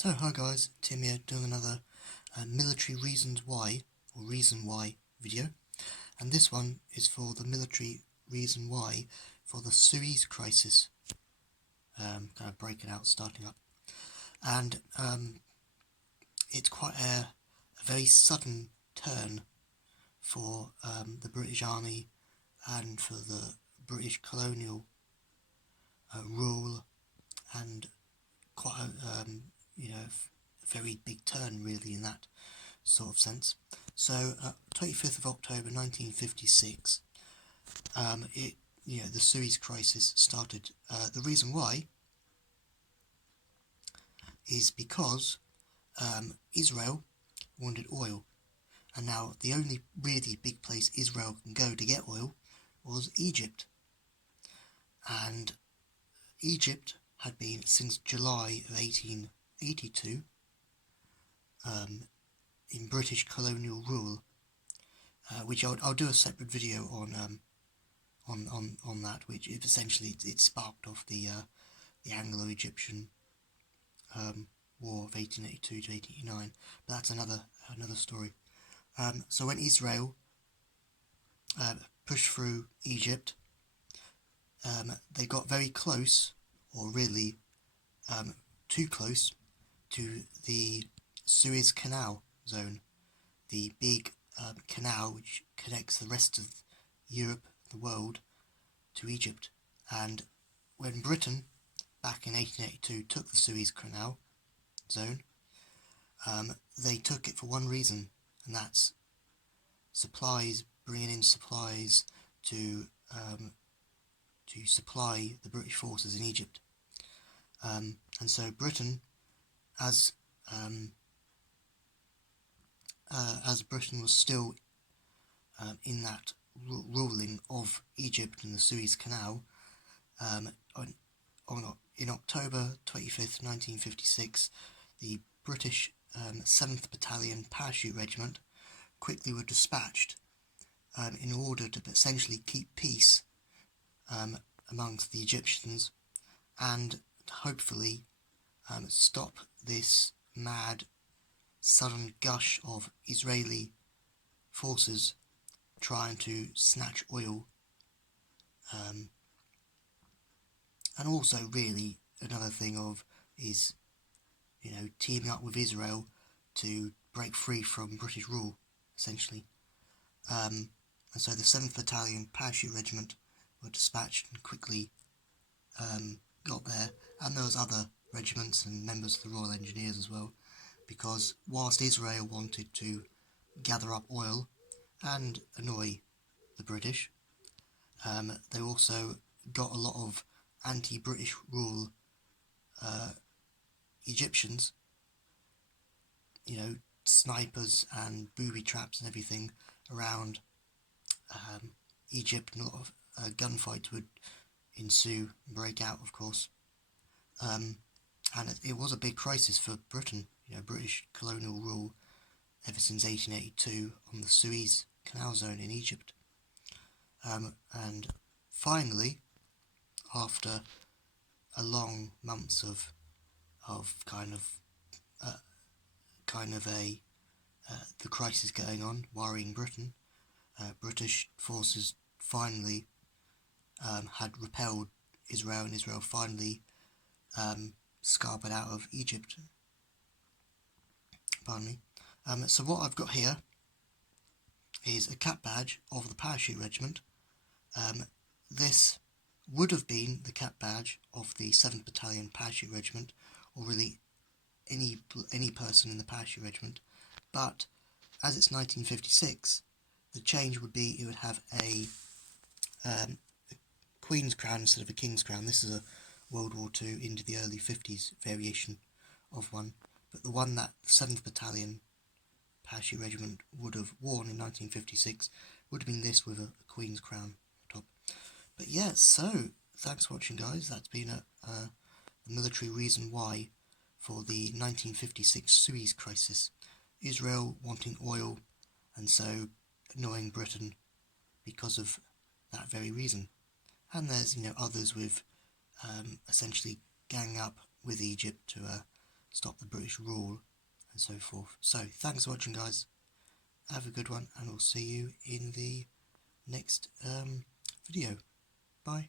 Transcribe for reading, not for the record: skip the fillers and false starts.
So hi guys, Tim here doing another military reasons why, or reason why video, and this one is for the military reason why for the Suez Crisis, kind of breaking out, starting up, and it's quite a very sudden turn for the British Army and for the British colonial rule, and quite a very big turn really in that sort of sense. So 25th of October 1956, the Suez Crisis started. The reason why is because Israel wanted oil, and now the only really big place Israel can go to get oil was Egypt, and Egypt had been since July of 1882 in British colonial rule, which I'll do a separate video on that, which essentially it sparked off the Anglo-Egyptian war of 1882 to 1889, but that's another story. So when Israel pushed through Egypt, they got very close, or really too close, to the Suez Canal zone, the big canal which connects the rest of Europe, the world, to Egypt. And when Britain, back in 1882, took the Suez Canal zone, they took it for one reason, and that's supplies, bringing in supplies to supply the British forces in Egypt. And so Britain, as Britain was still in that ruling of Egypt and the Suez Canal, in October 25th, 1956, the British 7th Battalion Parachute Regiment quickly were dispatched in order to essentially keep peace amongst the Egyptians, and hopefully stop this mad sudden gush of Israeli forces trying to snatch oil, and also really another thing is teaming up with Israel to break free from British rule, essentially. And so the 7th Battalion Parachute Regiment were dispatched and quickly got there, and there was other regiments and members of the Royal Engineers as well, because whilst Israel wanted to gather up oil and annoy the British, they also got a lot of anti-British rule Egyptians, snipers and booby traps and everything around Egypt, and a lot of gunfights would ensue and break out, of course. And it was a big crisis for Britain, British colonial rule ever since 1882 on the Suez Canal zone in Egypt. And finally, after a long months of the crisis going on, worrying Britain, British forces finally had repelled Israel, and Israel finally scarpered out of Egypt. Pardon me. So what I've got here is a cap badge of the Parachute Regiment. This would have been the cap badge of the 7th Battalion Parachute Regiment, or really any person in the Parachute Regiment, but as it's 1956, the change would be it would have a Queen's crown instead of a King's crown. This is a World War II into the early 50s variation of one, but the one that the 7th Battalion Parachute Regiment would have worn in 1956 would have been this with a Queen's crown on top. But yeah, so thanks for watching, guys. That's been the military reason why for the 1956 Suez Crisis. Israel wanting oil, and so annoying Britain because of that very reason. And there's others with essentially ganging up with Egypt to stop the British rule and so forth. So thanks for watching, guys. Have a good one, and we'll see you in the next video. Bye.